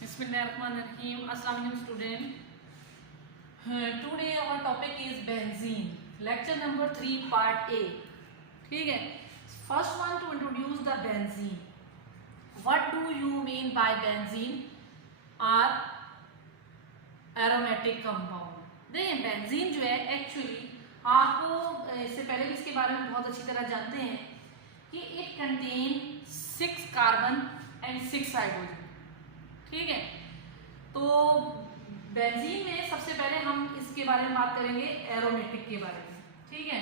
Bismillahirrahmanirrahim. Assalamu alaikum student. Today our topic is benzene. Lecture number 3 part A. ठीक है. First one to introduce the benzene. What do you mean by benzene? Are aromatic compound. देखिए benzene जो है actually आपको इससे पहले भी इसके बारे में बहुत अच्छी तरह जानते हैं कि it contain 6 carbon and 6 hydrogen. ठीक है. तो बेंजीन में सबसे पहले हम इसके बारे में बात करेंगे एरोमेटिक के बारे में. ठीक है.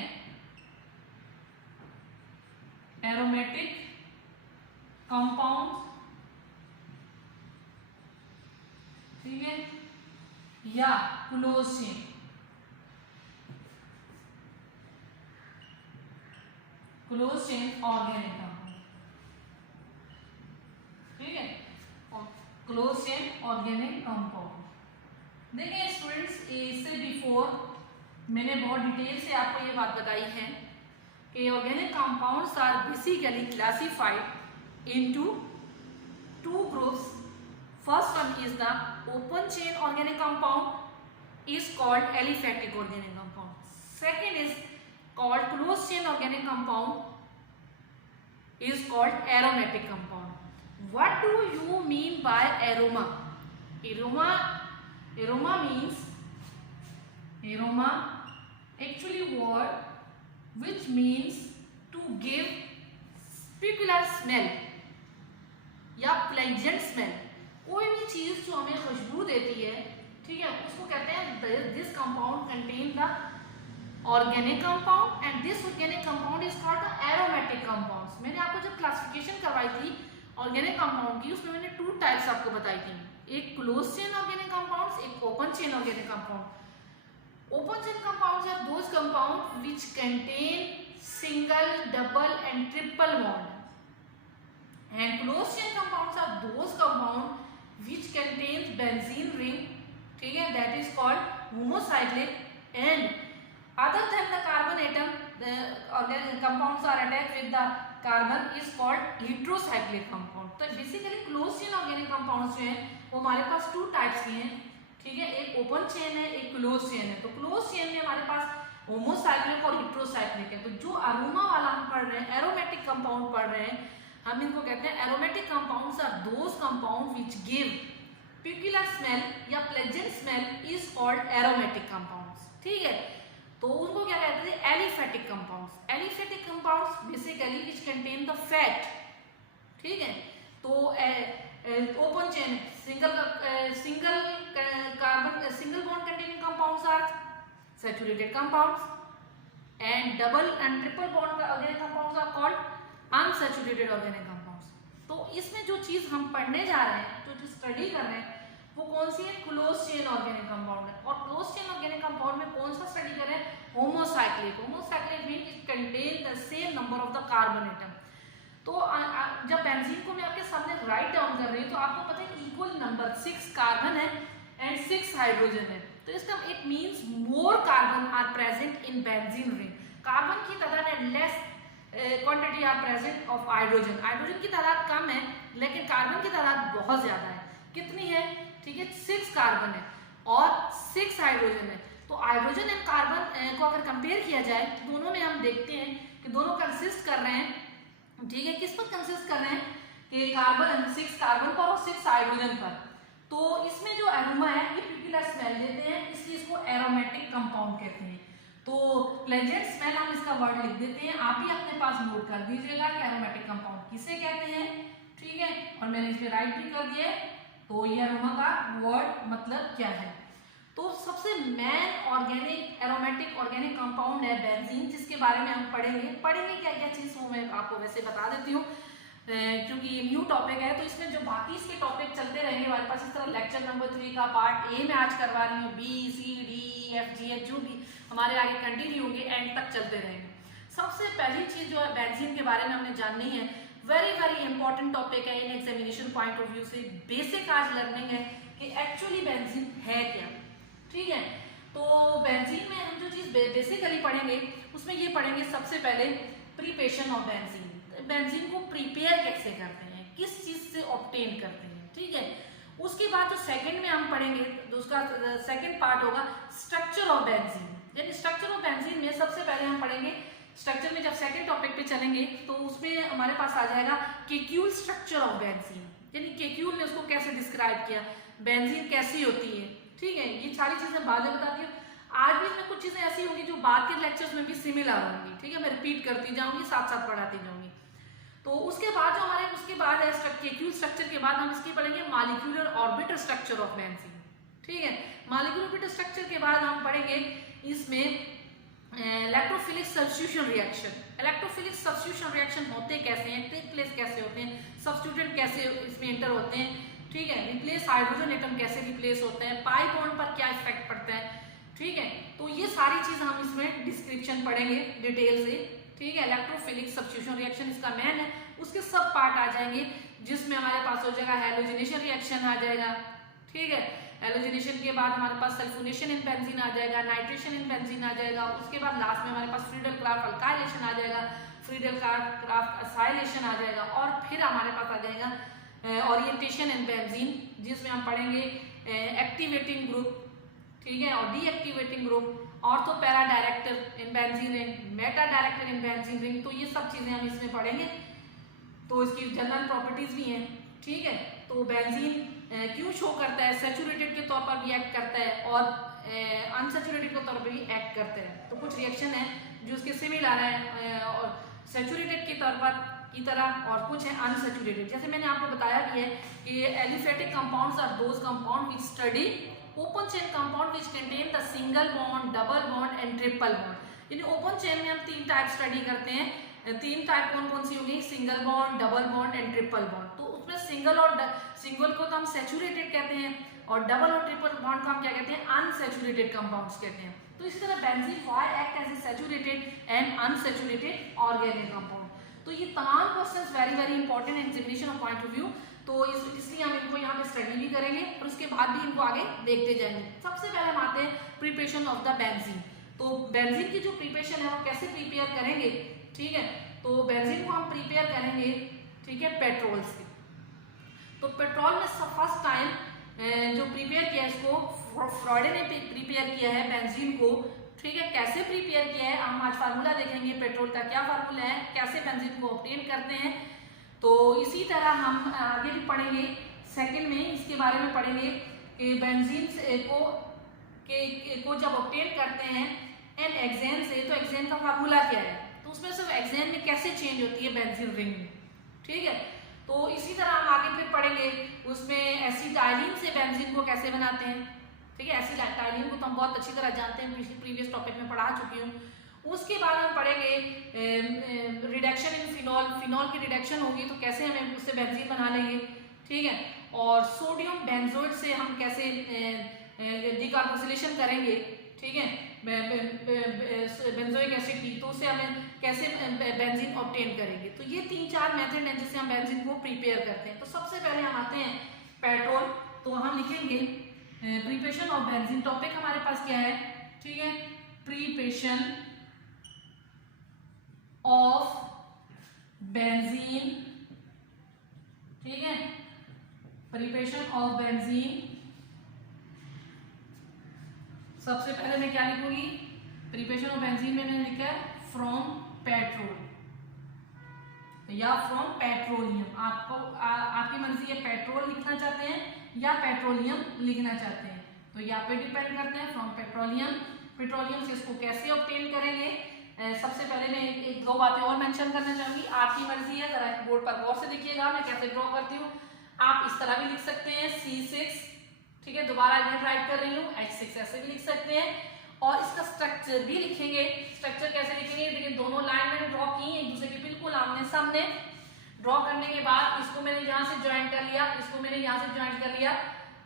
एरोमेटिक कंपाउंड, ठीक है, या close chain. Close chain organic compound. ठीक है. Close chain organic compound. देखिए स्टूडेंट्स, इससे बिफोर मैंने बहुत डिटेल से आपको ये बात बताई है कि organic compounds are basically classified into two groups. First one is the open chain organic compound is called aliphatic organic compound. Second is called close chain organic compound is called aromatic compound. What do you mean by aroma? Aroma means actually word which means to give peculiar smell या pleasant smell. कोई भी चीज जो हमें खुशबू देती है, ठीक है, उसको कहते हैं this compound contain the organic compound and this organic compound is called the aromatic compounds. मैंने आपको जब क्लासिफिकेशन करवाई थी ऑर्गेनिक कंपाउंड की, उसमें मैंने 2 टाइप्स आपको बताई थी. एक क्लोज चेन ऑर्गेनिक कंपाउंड्स, एक open chain organic compound. Open chain compounds are those compound which contain single, double and triple bond, and close chain compounds are those compound which contain benzene ring, ठीक है, that is called homocyclic. And other than the carbon atom the compounds are attached with the carbon is called heterocyclic compound. तो basically close chain organic compounds जो हैं वो हमारे पास 2 types के हैं. ठीक है. एक ओपन चेन है, एक क्लोज चेन है. तो क्लोज चेन में हमारे पास होमोसाइक्लिक और हेटेरोसाइक्लिक है. तो जो अरोमा वाला हम पढ़ रहे हैं, एरोमेटिक कंपाउंड पढ़ रहे हैं, हम इनको कहते हैं aromatic compounds are those compound which give peculiar smell या pleasant smell is called aromatic compounds. ठीक है. तो उनको क्या कहते थे? Aliphatic compounds. Aliphatic compounds basically which contain the fat. ठीक है. तो open chain single carbon single bond containing compounds are saturated compounds and double and triple bond organic compounds are called unsaturated organic compounds. तो इसमें जो चीज हम पढ़ने जा रहे हैं, जो स्टडी कर रहे हैं, वो कौन सी है? क्लोज चेन ऑर्गेनिक कंपाउंड है. और क्लोज चेन ऑर्गेनिक कंपाउंड में कौन सा स्टडी करें? Homocyclic. Homocyclic mean it contain the same number of the carbon atom. तो जब बेंजीन को मैं आपके सामने राइट डाउन कर रही हूँ तो आपको पता है इक्वल नंबर 6 कार्बन है एंड 6 हाइड्रोजन है. तो इसका it means more carbon are present in benzene ring. Carbon की तादाद है less quantity are present of hydrogen. Hydrogen की तादाद कम है लेकिन कार्बन की तादाद बहुत ज्यादा है. कितनी है? ठीक है, 6 कार्बन है और 6 हाइड्रोजन है. तो हाइड्रोजन एंड कार्बन को अगर कंपेयर किया जाए तो दोनों में हम देखते हैं कि दोनों कंसिस्ट कर रहे हैं. ठीक है. किस पर कंसिस्ट कर रहे हैं? कि कार्बन 6 कार्बन पर और 6 हाइड्रोजन पर. तो इसमें जो एरोमा है ये पेक्युलियर स्मेल देते हैं, इसलिए इसको एरोमेटिक कंपाउंड कहते हैं. तो प्लेजेंट स्मेल हम इसका वर्ड लिख देते हैं. आप ही अपने पास नोट कर दीजिएगा कि एरोमेटिक कंपाउंड किसे कहते हैं. ठीक है. और मैंने इस पे राइट भी कर दिया है. तो ये अरोमा का वर्ड मतलब क्या है? तो सबसे main organic aromatic organic compound है बेंजीन, जिसके बारे में हम पढ़ेंगे क्या क्या चीज वो मैं आपको वैसे बता देती हूँ क्योंकि ये न्यू टॉपिक है. तो इसमें जो बाकी इसके टॉपिक चलते रहेंगे हमारे पास, इस तरह लेक्चर नंबर 3 का पार्ट ए में आज करवा रही हूँ. B, C, D, F, G, H जो भी हमारे आगे कंटिन्यू होंगे, एंड तक चलते रहेंगे. सबसे पहली चीज जो है बेंजीन के बारे में हमने जाननी है, वेरी इंपॉर्टेंट टॉपिक है in examination point of view से. बेसिक आज लर्निंग है कि एक्चुअली बेंजीन है क्या. ठीक है. तो बेंजीन में हम जो चीज बेसिकली पढ़ेंगे उसमें ये पढ़ेंगे सबसे पहले प्रिपरेशन ऑफ बेंजीन. बेंजीन को प्रिपेयर कैसे करते हैं, किस चीज से ऑब्टेन करते हैं, ठीक है, उसके बाद जो सेकंड में हम पढ़ेंगे तो उसका सेकंड पार्ट होगा स्ट्रक्चर ऑफ बेंजीन। यानी स्ट्रक्चर ऑफ बेंजीन में सबसे पहले हम पढ़ेंगे, स्ट्रक्चर में जब सेकंड टॉपिक पे चलेंगे तो उसमें हमारे पास आ जाएगा केक्यूल स्ट्रक्चर ऑफ बेंजीन, यानी केक्यूल ने उसको कैसे डिस्क्राइब किया, बेंजीन कैसी होती है। ठीक है, ये सारी चीजें बाद में बताती हूँ। आज भी इसमें कुछ चीजें ऐसी होंगी जो बाद के लेक्चर्स में भी सिमिलर होंगी। ठीक है, मैं रिपीट करती जाऊंगी, साथ साथ पढ़ाती जाऊंगी। तो उसके बाद जो हमारे उसके बाद है केक्यूल स्ट्रक्चर के बाद हम इसकी पढ़ेंगे molecular orbital structure of benzene. ठीक है, मॉलिक्यूलर ऑर्बिटल स्ट्रक्चर के बाद हम पढ़ेंगे इसमें electrophilic substitution reaction. Electrophilic substitution reaction होते कैसे हैं, टेक प्लेस कैसे होते हैं, सब्स्टिट्यूएंट कैसे इसमें एंटर होते हैं। ठीक है, रिप्लेस हाइड्रोजन एटम कैसे रिप्लेस होते हैं, पाई बॉन्ड पर क्या इफेक्ट पड़ता है। ठीक है, तो ये सारी चीज हम इसमें डिस्क्रिप्शन पढ़ेंगे डिटेल से। ठीक है, इलेक्ट्रोफिलिक सब्स्टिट्यूशन रिएक्शन इसका मेन है, उसके सब पार्ट आ जाएंगे जिसमें हमारे पास हो जाएगा हेलोजिनेशन रिएक्शन आ जाएगा। ठीक है, हेलोजिनेशन के बाद हमारे पास सल्फोनेशन इन बेंजीन आ जाएगा, नाइट्रेशन इन बेंजीन आ जाएगा। उसके बाद लास्ट में हमारे पास फ्रीडल क्राफ्ट अल्काइलेशन आ जाएगा, फ्रीडल क्राफ्ट असाइलेशन आ जाएगा, और फिर हमारे पास आ जाएगा ओरिएंटेशन इन बेंजीन, जिसमें हम पढ़ेंगे एक्टिवेटिंग ग्रुप, ठीक है, और deactivating group, ortho para director in benzene ring, Meta director in benzene ring. तो ये सब चीजें हम इसमें पढ़ेंगे, तो इसकी जनरल प्रॉपर्टीज भी हैं। ठीक है, तो बेंजीन क्यों शो करता है, सैचुरेटेड के तौर पर भी एक्ट करता है और अनसैचुरेटेड के तौर पर भी एक्ट करता है। तो कुछ रिएक्शन है जो उसके सिमिलर है और सैचुरेटेड के तौर पर की तरह, और कुछ है अनसैचुरेटेड। जैसे मैंने आपको बताया भी है कि aliphatic compounds are those compound which study open chain compound which contain the single bond, double bond and triple bond. यानी ओपन चेन में हम 3 टाइप स्टडी करते हैं। 3 टाइप कौन कौन सी होगी, single bond, double bond and triple bond. तो उसमें सिंगल को तो हम सैचुरेटेड कहते हैं, और डबल और ट्रिपल बॉन्ड को हम क्या कहते हैं, अनसैचुरेटेड कंपाउंड्स कहते हैं। तो इसी तरह benzene why act as a saturated and unsaturated organic compound. तो ये तमाम questions very important examination of point of view, तो इसलिए हम इनको यहाँ पे स्टडी भी करेंगे और उसके बाद भी इनको आगे देखते जाएंगे। सबसे पहले हम आते हैं प्रिपरेशन ऑफ द बेंजीन। तो बेंजीन की जो प्रिपरेशन है वो कैसे प्रिपेयर करेंगे। ठीक है, तो बेंजीन को हम प्रिपेयर करेंगे, ठीक है, पेट्रोल से। तो पेट्रोल में फर्स्ट टाइम जो प्रिपेयर किया इसको फ्रॉइडे ने प्रिपेयर किया है बेंजीन को। ठीक है, कैसे प्रिपेयर किया है हम आज फार्मूला देखेंगे, पेट्रोल का क्या फार्मूला है, कैसे बेंजीन को ऑब्टेन करते हैं। तो इसी तरह हम आगे भी पढ़ेंगे, सेकंड में इसके बारे में पढ़ेंगे कि बेंजीन को जब ऑब्टेन करते हैं एन एक्सेन से, तो एक्सेन का फार्मूला क्या है, तो उसमें से एक्सेन में कैसे चेंज होती है बेंजीन रिंग में। ठीक है, तो इसी तरह हम आगे फिर पढ़ेंगे उसमें एसिटाइलिन से बेंजीन को कैसे बनाते हैं। ठीक है, एसिटाइलिन को तो हम बहुत अच्छी तरह जानते हैं, प्रीवियस टॉपिक में पढ़ा चुकी हूँ। उसके बाद हम पढ़ेंगे रिडक्शन इन फिनॉल, फिनॉल की रिडक्शन होगी तो कैसे हमें उससे बेंजीन बना लेंगे। ठीक है, और सोडियम बेंजोइड से हम कैसे डिकार्बोक्सिलेशन करेंगे। ठीक है, बेंजोइक एसिड की, तो उससे हमें कैसे बेंजीन ऑब्टेन करेंगे। तो ये 3-4 मेथड हैं जिससे हम बेंजीन को प्रिपेयर करते हैं। तो सबसे पहले हम आते हैं पेट्रोल, तो हम लिखेंगे प्रिपरेशन ऑफ बेंजीन। टॉपिक हमारे पास क्या है, ठीक है, प्रिपरेशन ऑफ बेंजीन। ठीक है, प्रिपरेशन ऑफ बेंजीन। सबसे पहले मैं क्या लिखूंगी, प्रिपरेशन ऑफ बेंजीन में मैंने लिखा है फ्रॉम पेट्रोल या फ्रॉम पेट्रोलियम। आपको आपकी मर्जी है पेट्रोल लिखना चाहते हैं या पेट्रोलियम लिखना चाहते हैं, तो यहाँ पे डिपेंड करते हैं फ्रॉम पेट्रोलियम। पेट्रोलियम से इसको कैसे ऑब्टेन करेंगे, सबसे पहले मैं एक 2 बातें और मेंशन करना चाहूंगी। आपकी मर्जी है, जरा बोर्ड पर गौर से देखिएगा मैं कैसे ड्रॉ करती हूँ। आप इस तरह भी लिख सकते हैं C6, ठीक है, दोबारा मैं राइट कर रही हूँ H6, ऐसे भी लिख सकते हैं। और इसका स्ट्रक्चर भी लिखेंगे। स्ट्रक्चर कैसे लिखेंगे, देखिए दोनों लाइन मैंने ड्रॉ की एक दूसरे के बिल्कुल आमने सामने। ड्रॉ करने के बाद इसको मैंने यहाँ से ज्वाइन कर लिया, इसको मैंने यहाँ से ज्वाइन कर लिया।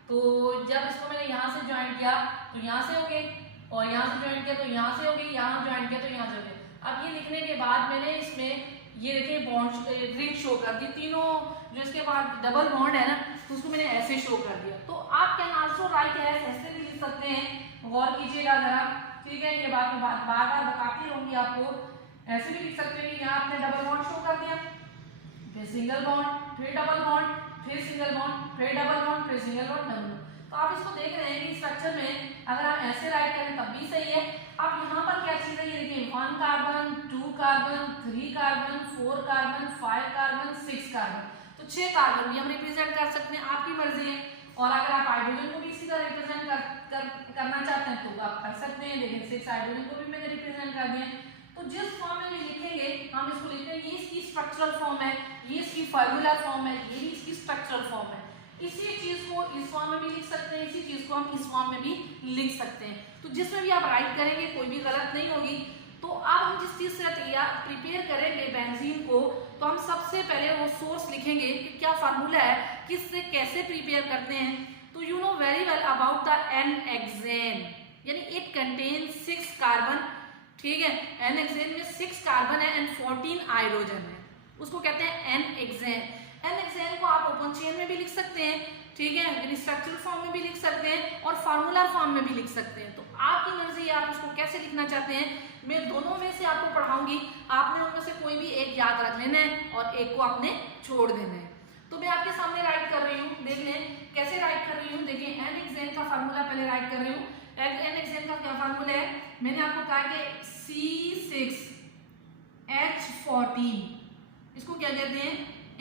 तो जब इसको मैंने यहाँ से ज्वाइन किया तो यहाँ से हो गए, और यहाँ से ज्वाइन किया तो यहाँ से हो गई, यहाँ ज्वाइन किया तो यहाँ से हो गए। अब ये लिखने के बाद मैंने इसमें ये देखिए बॉन्ड रिंग शो कर दी, तीनों जो इसके बाद डबल बॉन्ड है ना, तो उसको मैंने ऐसे शो कर दिया। तो आप कैन आल्सो राइट एज, ऐसे भी लिख सकते हैं, गौर कीजिएगा जरा। ठीक है, ये बात मैं बार बार बताती रहूंगी आपको। ऐसे भी लिख सकते हैं कि यहाँ आपने डबल बॉन्ड शो कर दिया, फिर सिंगल बॉन्ड, फिर डबल बॉन्ड, फिर सिंगल बॉन्ड, फिर डबल बॉन्ड, फिर सिंगल बॉन्ड, डबल बॉन्ड। तो आप इसको देख रहे हैं कि स्ट्रक्चर में अगर आप ऐसे राइट करें तब भी सही है। अब यहाँ पर क्या चीज है ये देखिए, 1 carbon, 2 carbon, 3 carbon, 4 carbon, 5 carbon, 6 carbon. तो 6 कार्बन भी हम रिप्रेजेंट कर सकते हैं, आपकी मर्जी है। और अगर आप हाइड्रोजन को भी इसी तरह रिप्रेजेंट करना चाहते हैं तो आप कर सकते हैं। देखिए 6 हाइड्रोजन को भी मैंने रिप्रेजेंट कर दिया। तो जिस फॉर्म में भी लिखेंगे हम इसको लिखते हैं, ये इसकी स्ट्रक्चरल फॉर्म है, ये इसकी फार्मूलर फॉर्म है, ये इसकी स्ट्रक्चरल फॉर्म है। इसी चीज को इस फॉर्म में भी लिख सकते हैं, इसी चीज को हम इस फॉर्म में भी लिख सकते हैं। तो जिसमें भी आप राइट करेंगे कोई भी गलत नहीं होगी। तो अब हम जिस चीज से तैयार प्रिपेयर करेंगे बेंजीन को, तो हम सबसे पहले वो सोर्स लिखेंगे कि क्या फार्मूला है, किससे कैसे प्रिपेयर करते हैं। तो you know very well about the N hexane, यानी इट कंटेन्स 6 कार्बन, ठीक है। N-हेक्सेन में 6 कार्बन है एंड 14 हाइड्रोजन है, उसको कहते हैं N-हेक्सेन। N-हेक्सेन को आप ओपन चेन में भी लिख सकते हैं, ठीक है, यानी स्ट्रक्चरल फॉर्म में भी लिख सकते हैं और फार्मूलर फॉर्म में भी लिख सकते हैं। तो आपकी मर्जी है आप उसको कैसे लिखना चाहते हैं। मैं दोनों में से आपको पढ़ाऊंगी, आपने उनमें से कोई भी एक याद रख लेना है और एक को आपने छोड़ देना है। तो मैं आपके सामने राइट कर रही हूँ, देख लें कैसे राइट कर रही हूँ। देखिए N-हेक्सेन का फार्मूला पहले राइट कर रही हूँ। N-हेक्सेन का क्या फार्मूला है, मैंने आपको कहा कि C6H14, इसको क्या कहते हैं,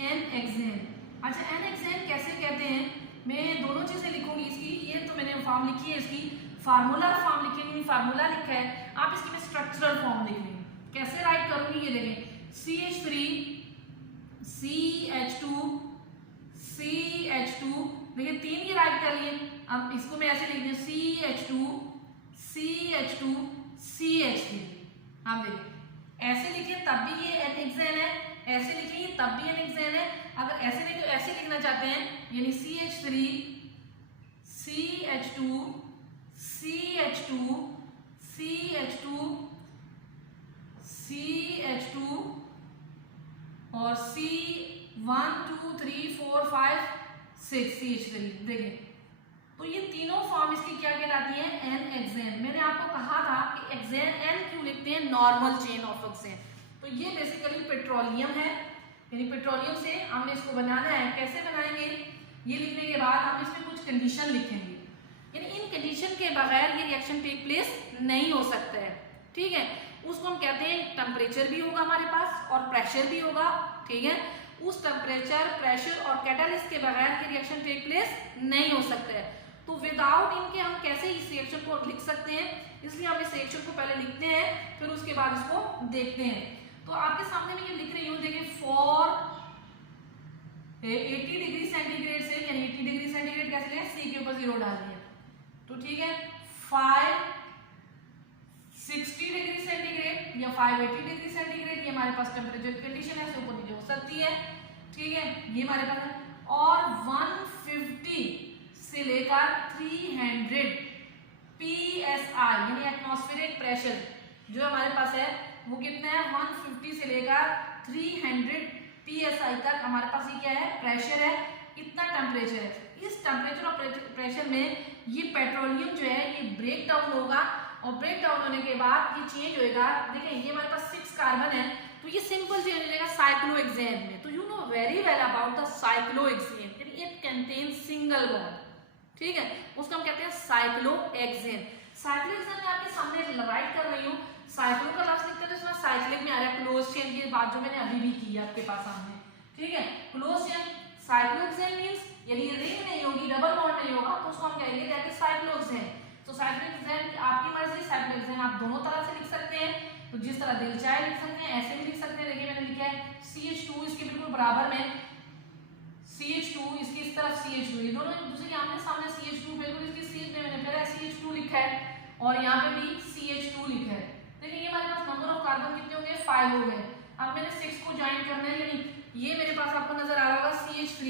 N-हेक्सेन। अच्छा N-हेक्सेन कैसे कहते हैं, मैं दोनों चीजें लिखूंगी इसकी। ये तो मैंने फॉर्म लिखी है, इसकी फार्मूलर फॉर्म लिखी, फार्मूला लिखा है, आप इसकी मैं स्ट्रक्चरल फॉर्म लिख लेंगे। कैसे राइट करूंगी ये देखें, CH3 CH2 CH2, देखिए 3 ही राइट कर लिए। अब इसको मैं ऐसे लिख दूं CH2 CH2 CH3। आप देखिए ऐसे लिखिए तब भी ये N-हेक्सेन है, ऐसे लिखिए तब भी N-हेक्सेन है। अगर ऐसे नहीं तो ऐसे लिखना चाहते हैं, यानी CH3 CH2 CH2 CH2 CH2 और C1 2 3 4 5 6 CH3। देखिए तो ये तीनों फॉर्म इसकी क्या कहलाती है, N-हेक्सेन। मैंने आपको कहा था कि हेक्सेन N क्यों लिखते हैं, नॉर्मल चेन ऑफ हेक्सेन। तो ये बेसिकली पेट्रोलियम है, यानी पेट्रोलियम से हमने इसको बनाना है। कैसे बनाएंगे, ये लिखने के बाद हम इसमें कुछ कंडीशन लिखेंगे, यानी इन कंडीशन के बगैर ये रिएक्शन टेक प्लेस नहीं हो सकता है, ठीक है। उसको हम कहते हैं टेम्परेचर भी होगा हमारे पास और प्रेशर भी होगा, ठीक है। उस टेम्परेचर, प्रेशर और कैटालिस्ट के बगैर ये रिएक्शन टेक प्लेस नहीं हो सकता है। तो विदाउट इनके हम कैसे इस रिएक्शन को लिख सकते हैं, इसलिए हम इस रिएक्शन को पहले लिखते हैं, फिर उसके बाद इसको देखते हैं। तो आपके सामने मैं ये लिख रही हूँ, देखिए फॉर 80 डिग्री सेंटीग्रेड से, यानी 80 डिग्री सेंटीग्रेड कैसे लिया, C के ऊपर 0 डाल दिया, तो ठीक है। 560 डिग्री सेंटीग्रेड या 580 डिग्री सेंटीग्रेड, ये हमारे पास टेम्परेचर कंडीशन है, ऊपर नीचे हो सकती है, ठीक है, ये हमारे पास है। और 150 से लेकर 300 PSI, यानी एटमॉस्फेरिक प्रेशर जो हमारे पास है वो कितना है, 150 से लेकर 300 PSI तक हमारे पास ये क्या है, प्रेशर है, इतना टेम्परेचर है। इस टेम्परेचर और प्रेशर में ये पेट्रोलियम जो है ये ब्रेक डाउन होगा, और ब्रेक डाउन होने के बाद ये चेंज होएगा। देखिए ये हमारे पास 6 कार्बन है, तो ये सिंपल चेंज हो जाएगा साइक्लोहेक्सेन में। तो you know very well about the cyclohexane, यानी इट कंटेन्स सिंगल बॉन्ड, ठीक है, उसको हम कहते हैं साइक्लोहेक्सेन। साइक्लोहेक्सेन में आपके सामने राइट कर रही हूँ, साइक्लो का लफ्ज लिखते हैं तो इसमें साइक्लिक में आ रहा है क्लोज चेन, की बात जो मैंने अभी भी की है आपके पास सामने, ठीक है। क्लोज चेन साइक्लोहेक्सेन मींस यानी रिंग नहीं होगी, डबल बॉन्ड नहीं होगा, तो उसको हम कहेंगे दैट इज साइक्लोहेक्सेन। तो साइक्लोहेक्सेन आपकी मर्जी, साइक्लोहेक्सेन आप दोनों तरह से लिख सकते हैं, तो जिस तरह दिल चाहे लिख सकते हैं, ऐसे भी लिख सकते हैं। देखिए मैंने लिखा है CH2 इसके बिल्कुल बराबर में, CH2 इसकी इस तरफ CH2, ये दोनों एक दूसरे के आमने सामने CH2 बिल्कुल इसकी सीध में मैंने फिर CH2 लिखा है और यहाँ पे भी CH2 लिखा है। देखिए ये हमारे पास नंबर ऑफ कार्बन कितने हो गए, 5 हो गए। अब मैंने 6 को ज्वाइन करना है, यानी ये मेरे पास आपको नजर आ रहा होगा CH3,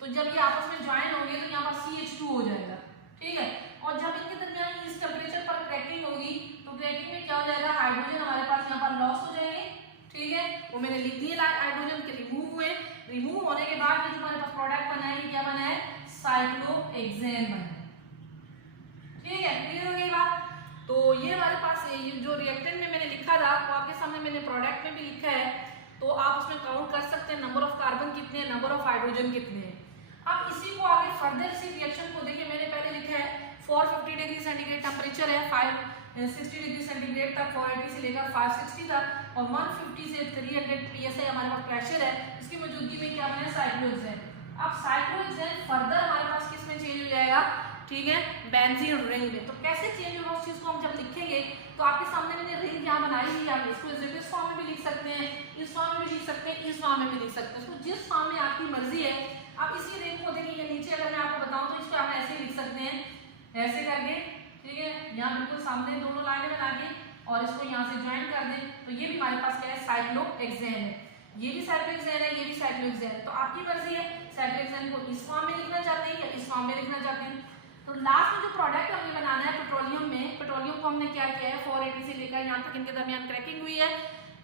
तो जब ये आपस में ज्वाइन होंगे तो यहाँ पर CH2 हो जाएगा, ठीक है। और जब इनके दरमियान इस टेम्परेचर पर क्रैकिंग होगी तो क्रैकिंग में क्या हो जाएगा, हाइड्रोजन हमारे पास यहाँ पर लॉस हो जाएंगे, ठीक है। वो मैंने लिख दिए हाइड्रोजन के रिमूव हुए, रिमूव होने के बाद जो हमारे पास प्रोडक्ट बना है, क्या बना है, साइक्लोहेक्सेन बना है, ठीक है, क्लियर हो गई बात। तो ये हमारे पास ये जो रिएक्टेंट में मैंने लिखा था वो आपके सामने मैंने प्रोडक्ट में भी लिखा है। तो आप उसमें काउंट कर सकते हैं नंबर ऑफ कार्बन कितने हैं, नंबर ऑफ हाइड्रोजन कितने हैं। अब इसी को आगे फर्दर इसी रिएक्शन को देखिए, मैंने पहले लिखा है 450 डिग्री सेंटीग्रेड टेम्परेचर है, 560 डिग्री सेंटीग्रेड तक 480 से लेकर 560 तक, और 150 से 300 psi हमारे पास प्रेशर है। इसकी मौजूदगी में क्या बना है, साइक्लोहेक्सेन। अब साइक्लोहेक्सेन फर्दर हमारे पास किस में चेंज हो जाएगा, ठीक है, बेंजीन रिंग में। तो कैसे चेंज होगा उस चीज को हम जब लिखेंगे, तो आपके सामने मैंने रिंग यहाँ बनाई हुई है, आप इसको इस फॉर्म में भी लिख सकते हैं, इस फॉर्म में भी लिख सकते हैं, इस फॉर्म में भी लिख सकते हैं, तो जिस फॉर्म में आपकी मर्जी है। अब इसी रिंग को देखिए नीचे अगर मैं आपको बताऊं तो इसको आप ऐसे लिख सकते हैं, ऐसे करके, ठीक है, यहाँ बिल्कुल सामने दोनों लाइनें बना के और इसको यहाँ से ज्वाइन कर दें, तो ये भी हमारे पास क्या है, साइक्लोहेक्सेन है। ये भी साइक्लोहेक्सेन है, ये भी साइक्लोहेक्सेन है। तो आपकी मर्जी है साइक्लोहेक्सेन को इस फॉर्म में लिखना चाहते हैं या इस फॉर्म में लिखना चाहते हैं। तो लास्ट में जो प्रोडक्ट हमें बनाना है पेट्रोलियम में, पेट्रोलियम को हमने क्या किया है, 480 से लेकर यहाँ तक इनके दरमियान क्रैकिंग हुई है।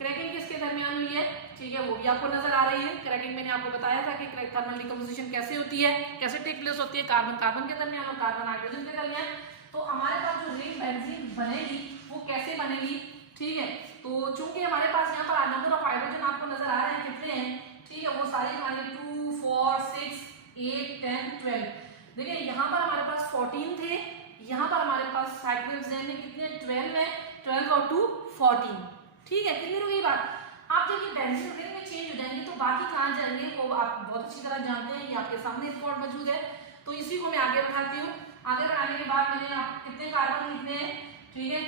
क्रैकिंग किसके दरमियान हुई है, ठीक है, वो भी आपको नजर आ रही है। क्रैकिंग मैंने आपको बताया था कि थर्मल डिकम्पोजिशन कैसे होती है, कैसे टेक प्लेस होती है, कार्बन कार्बन के दरमियान और कार्बन हाइड्रोजन के दरमियान। तो हमारे पास जो रिंग बेंजीन बनेगी वो कैसे बनेगी, ठीक है। तो चूंकि हमारे पास यहाँ पर नंबर ऑफ हाइड्रोजन आपको नजर आ रहे हैं कितने हैं, ठीक है, वो सारे हमारे 2 4 6 8 10 12। देखिए यहाँ पर हमारे पास 14 थे, यहाँ पर हमारे पास साइक्लोहेक्सेन में कितने 12 है, 12 और 2 14, ठीक है, क्लियर हो गई बात। आप जब ये बेंजीन रिंग में चेंज हो जाएंगे तो बाकी कहाँ जाएंगे वो आप बहुत अच्छी तरह जानते हैं, ये आपके सामने रिकॉर्ड मौजूद है। तो इसी को मैं आगे बढ़ाती हूँ। आगे बढ़ाने के बाद मैंने आप कितने कार्बन लिखने हैं, ठीक है,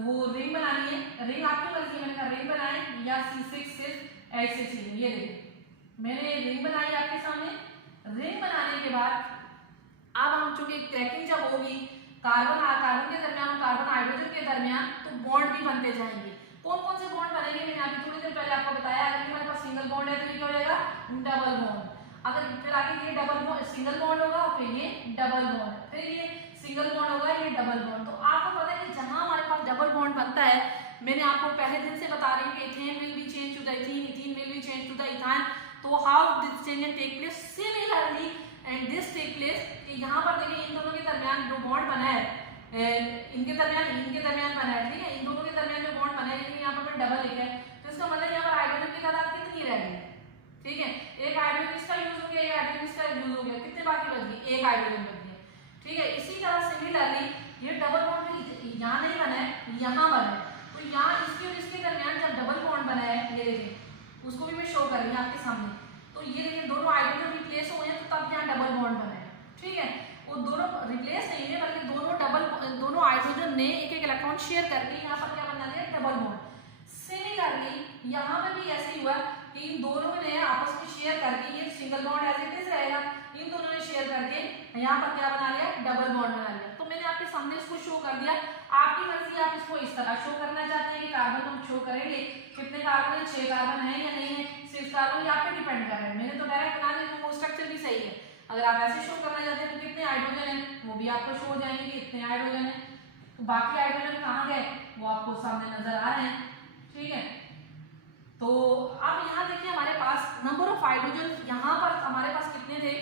वो रिंग बनानी है। रिंग आपकी मर्जी है, मैंने रिंग बनाए या C6H6। ये देखिए मैंने रिंग बनाई आपके सामने। रिंग बनाने के बाद अब हम चूंकि क्रैकिंग जब होगी कार्बन कार्बन के दरमियान और कार्बन हाइड्रोजन के दरमियान, तो बॉन्ड भी बनते जाएंगे। कौन कौन से बॉन्ड बनेंगे मैंने अभी थोड़ी देर पहले आपको बताया। अगर हमारे पास सिंगल बॉन्ड है तो ये क्या हो जाएगा, डबल बॉन्ड। अगर फिर आगे ये डबल बॉन्ड सिंगल बॉन्ड होगा, फिर ये डबल बॉन्ड, फिर ये सिंगल बॉन्ड होगा, ये डबल बॉन्ड। तो आपको पता है कि जहां हमारे पास डबल बॉन्ड बनता है, मैंने आपको पहले दिन से बता रही हूँ कि ethane will be change to the ethene, ethene will be change to the ethane. तो how this change take place similarly and this take place, कि यहाँ पर देखिए इन दोनों के दरमियान जो बॉन्ड बना है, इनके दरमियान बना है, ठीक है, इन दोनों के दरमियान जो बॉन्ड बना है, लेकिन यहाँ पर डबल लिखा है, तो इसका मतलब यहाँ पर हाइड्रोजन की तादाद कितनी रह गई, ठीक है, एक हाइड्रोजन इसका यूज हो गया, एक हाइड्रोजन इसका यूज हो गया, कितने बाकी बच गए, एक हाइड्रोजन बच गया, ठीक है। इसी तरह सिमिलरली ये डबल बॉन्ड यहाँ नहीं बना है, यहाँ बना है, तो यहाँ इसके और इसके दरमियान जब डबल बॉन्ड बना है, ये देखिए उसको भी मैं शो कर रही हूँ आपके सामने। तो ये देखिए दोनों हाइड्रोजन रिप्लेस हुए हैं, तो तब यहाँ डबल बॉन्ड बना है, ठीक है। वो दोनों रिप्लेस नहीं है, बल्कि दोनों हाइड्रोजन ने एक एक इलेक्ट्रॉन शेयर करके यहाँ पर क्या बना दिया, डबल बॉन्ड। सिमिलरली यहाँ पे भी ऐसे ही हुआ कि इन दोनों ने आपस में शेयर करके, ये single bond as it is रहेगा, इन दोनों ने शेयर करके यहाँ पर क्या बना लिया, डबल बॉन्ड बना लिया। तो मैंने आपके सामने इसको शो कर दिया। आपकी मर्जी, आप इसको इस तरह शो करना चाहते हैं कि कार्बन हम शो करेंगे कितने कार्बन है, 6 कार्बन है या नहीं है, 6 कार्बन, ये आप पे डिपेंड कर रहे हैं। मैंने तो डायरेक्ट बना दिया, वो स्ट्रक्चर भी सही है। अगर आप ऐसे शो करना चाहते हैं तो कितने हाइड्रोजन है, वो भी आपको शो हो जाएंगे कि इतने हाइड्रोजन है। तो बाकी हाइड्रोजन कहाँ गए, वो आपको सामने नजर आ रहे हैं, ठीक है। तो अब यहाँ देखिए हमारे पास नंबर ऑफ हाइड्रोजन यहाँ पर हमारे पास कितने थे,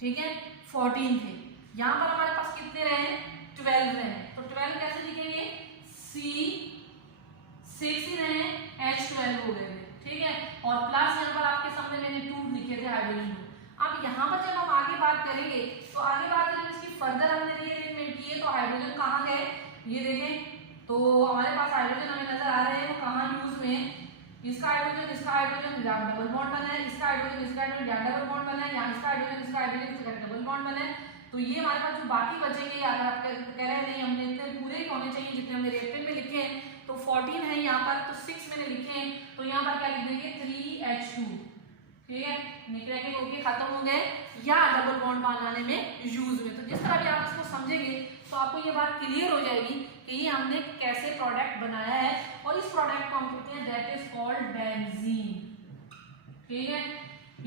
ठीक है, 14 थे। यहाँ पर हमारे पास कितने रहे, 12 रहे। तो 12 कैसे लिखेंगे, C6 ही रहे, H12 हो गए, ठीक है, और प्लस यहाँ पर आपके सामने मैंने 2 लिखे थे हाइड्रोजन। अब यहाँ पर जब हम आगे बात करेंगे तो आगे बात करेंगे इसकी फर्दर हमने अरेंजमेंट की है। तो हाइड्रोजन कहाँ गए, ये देखें, तो हमारे पास हाइड्रोजन हमें नजर आ रहे हैं, वो कहाँ यूज में, इसका हाइड्रोजन डबल बॉन्ड बना है, इसका हाइड्रोजन डबल बॉन्ड बना है, यहाँ इसका हाइड्रोजन डबल बॉन्ड बना है। तो ये हमारे पास जो बाकी बचेंगे, अगर आप कह रहे हैं नहीं हमने इतने पूरे ही होने चाहिए जितने हमने रिएक्टेंट में लिखे हैं, तो 14 है यहाँ पर, तो 6 मैंने लिखे हैं, तो यहाँ पर क्या लिख देंगे 3H2, ठीक है, क्रैकिंग होके खत्म हो गए या डबल बॉन्ड बनाने में यूज में। तो जिस तरह भी आप इसको समझेंगे तो आपको ये बात क्लियर हो जाएगी कि ये हमने कैसे प्रोडक्ट बनाया है, और इस प्रोडक्ट को हम कहते हैं दैट इज कॉल्ड बेंजीन, ठीक है,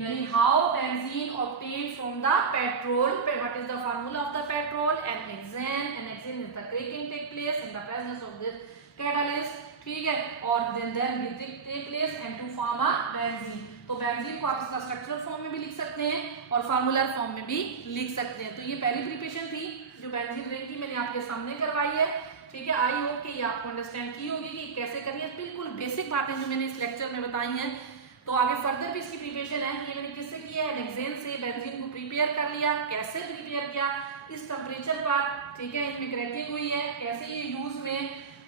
यानी how benzene obtain from the petrol, what is the formula of the petrol, NHN is the cracking take place in the presence of this catalyst, ठीक है, और then we take place and to form a benzene। तो benzene को आप इसका structural form में भी लिख सकते हैं और फार्मूलर फॉर्म में भी लिख सकते हैं। तो ये पहली प्रिपरेशन थी जो बेंजीन रिंग की मैंने आपके सामने करवाई है, ठीक है, आई होप कि ये आपको अंडरस्टैंड की होगी कि कैसे करनी है। बिल्कुल बेसिक बातें जो मैंने इस लेक्चर में बताई हैं। तो आगे फर्दर भी इसकी प्रिपरेशन है। ये मैंने किससे किया है, हेक्सेन से बेंजीन को प्रिपेयर कर लिया। कैसे प्रिपेयर किया, इस टेम्परेचर पर, ठीक है, इसमें क्रैकिंग हुई है, कैसे ये यूज में,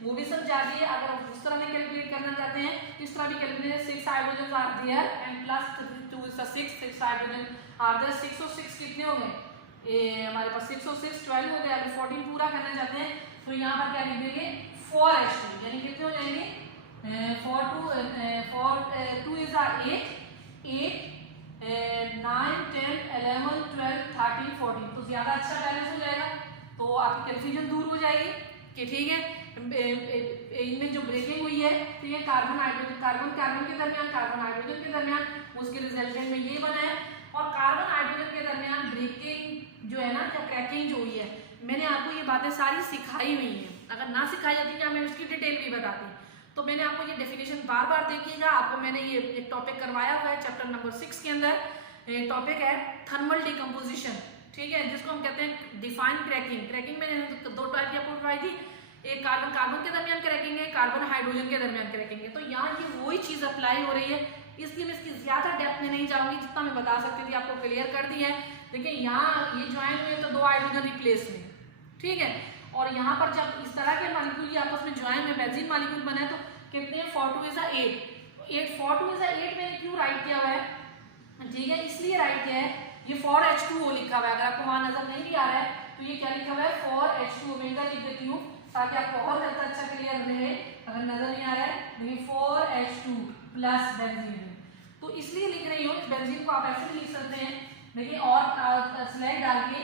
वो भी समझा दिए। अगर आप उस तरह में कैलकुलेट करना चाहते हैं, इस तरह भी calculate, 6 hydrogen are there and plus 2 is 6 hydrogen are there. 6 और 6 कितने हो गए, हमारे पास 6 और 6 12 हो गए। अगर 14 पूरा करना चाहते हैं तो यहाँ पर क्या लिख देंगे 4H2, यानी कितने हो जाएंगे 4 2 इज 8 9 10 11 12 13 14, तो ज्यादा अच्छा बैलेंस हो जाएगा। तो आपकी कंफ्यूजन दूर हो जाएगी कि ठीक है इनमें जो ब्रेकिंग हुई है, तो ये कार्बन हाइड्रोजन, कार्बन कार्बन के दरमियान, कार्बन हाइड्रोजन के दरमियान, उसके रिजल्टेंट में ये बना है। और कार्बन हाइड्रोजन के दरमियान ब्रेकिंग जो है ना, जो क्रैकिंग जो हुई है, मैंने आपको ये बातें सारी सिखाई हुई हैं। अगर ना सिखाई जाती है मैं उसकी डिटेल भी बताती। तो मैंने आपको ये डेफिनेशन बार बार देखिएगा। आपको मैंने ये एक टॉपिक करवाया हुआ है चैप्टर नंबर 6 के अंदर। टॉपिक है थर्मल डिकम्पोजिशन, ठीक है, जिसको हम कहते हैं डिफाइन क्रैकिंग। क्रैकिंग मैंने 2 टाइप की आपको बताई थी, एक कार्बन कार्बन के दरमियान क्रैकिंग है, कार्बन हाइड्रोजन के दरमियान क्रैकिंग है। तो यहाँ ये वही चीज अप्लाई हो रही है, इसलिए मैं इसकी ज्यादा डेप्थ में नहीं जाऊंगी। जितना मैं बता सकती थी आपको क्लियर कर दी है। देखिए यहाँ ये ज्वाइन हुए तो 2 हाइड्रोजन रिप्लेस हुए, ठीक है। और यहाँ पर जब इस तरह के मॉलिक्यूल आपस में ज्वाइन में बेंजीन मॉलिक्यूल बने तो कितने 4 2 इज 8 4 2 इज 8 मैंने क्यों राइट किया हुआ है, ठीक है, इसलिए राइट किया है। ये 4H2O लिखा हुआ है, अगर आपको वहां नजर नहीं भी आ रहा है तो ये क्या लिखा हुआ है 4H2O लिख देती हूँ ताकि आपको और ज्यादा अच्छा क्लियर रहे। अगर नजर नहीं आ रहा है देखिए 4H2 प्लस बेंजीन, तो इसलिए लिख रही हूँ। बेंजीन को आप ऐसे भी लिख सकते हैं, देखिए, और स्लैश डाल के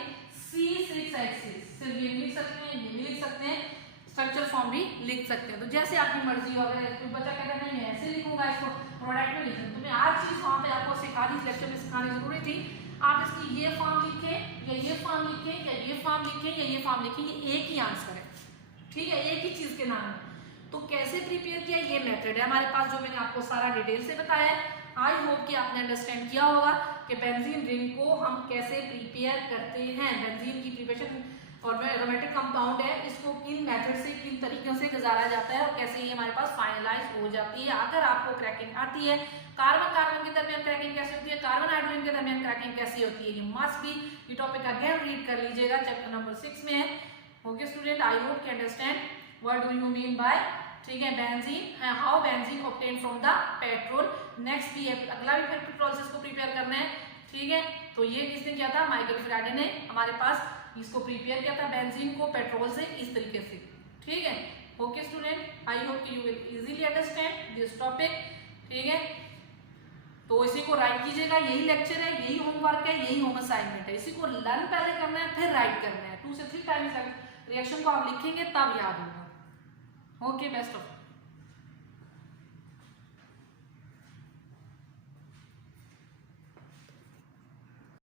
C6H6 सिर्फ ये लिख सकते हैं, ये भी लिख सकते हैं, स्ट्रक्चर फॉर्म भी लिख सकते हैं। तो जैसे आपकी मर्जी हो। अगर कोई बच्चा कहता नहीं है ऐसे लिखूंगा, इसको प्रोडक्ट में लिखूंगा, तो मैं आज चीज वहां पे आपको सिखानी, इस लेक्चर में सिखानी जरूरी थी। आप इसकी ये फॉर्म लिखें या ये फॉर्म लिखें या ये फॉर्म लिखें या ये फॉर्म लिखें, ये एक ही आंसर है, ठीक है, एक ही चीज के नाम है। तो कैसे प्रिपेयर किया, ये मेथड है हमारे पास, जो मैंने आपको सारा डिटेल से बताया है। आई होप कि आपने अंडरस्टैंड किया होगा कि बेंजीन रिंग को हम कैसे प्रिपेयर करते हैं। बेंजीन की प्रिपरेशन और एरोमेटिक कंपाउंड है, इसको किन मेथड से, किन तरीकों से गुजारा जाता है और कैसे ये हमारे पास फाइनलाइज हो जाती है। अगर आपको क्रैकिंग आती है, कार्बन कार्बन के दरमियान क्रैकिंग कैसे होती है, कार्बन हाइड्रोजन के दरमियान क्रैकिंग कैसी होती है, ये मस्ट बी, ये टॉपिक अगेन रीड कर लीजिएगा, चैप्टर नंबर 6 में है। Okay student, I hope you understand what do you mean by, ठीक है, benzene, how benzene obtain from the petrol. Next भी अगला भी फिर पेट्रोल से इसको प्रिपेयर करना है, ठीक है। तो ये किसने किया था, माइकल फैराडे ने हमारे पास इसको प्रिपेयर किया था बेंजीन को पेट्रोल से, इस तरीके से, ठीक है। Okay student, I hope you will easily understand this topic, ठीक है। तो इसी को राइट कीजिएगा, यही लेक्चर है, यही होमवर्क है, यही होम असाइनमेंट है। इसी को लर्न पहले करना है, फिर राइट करना है। 2 से 3 टाइम्स रिएक्शन को आप लिखेंगे तब याद होगा। Okay, best of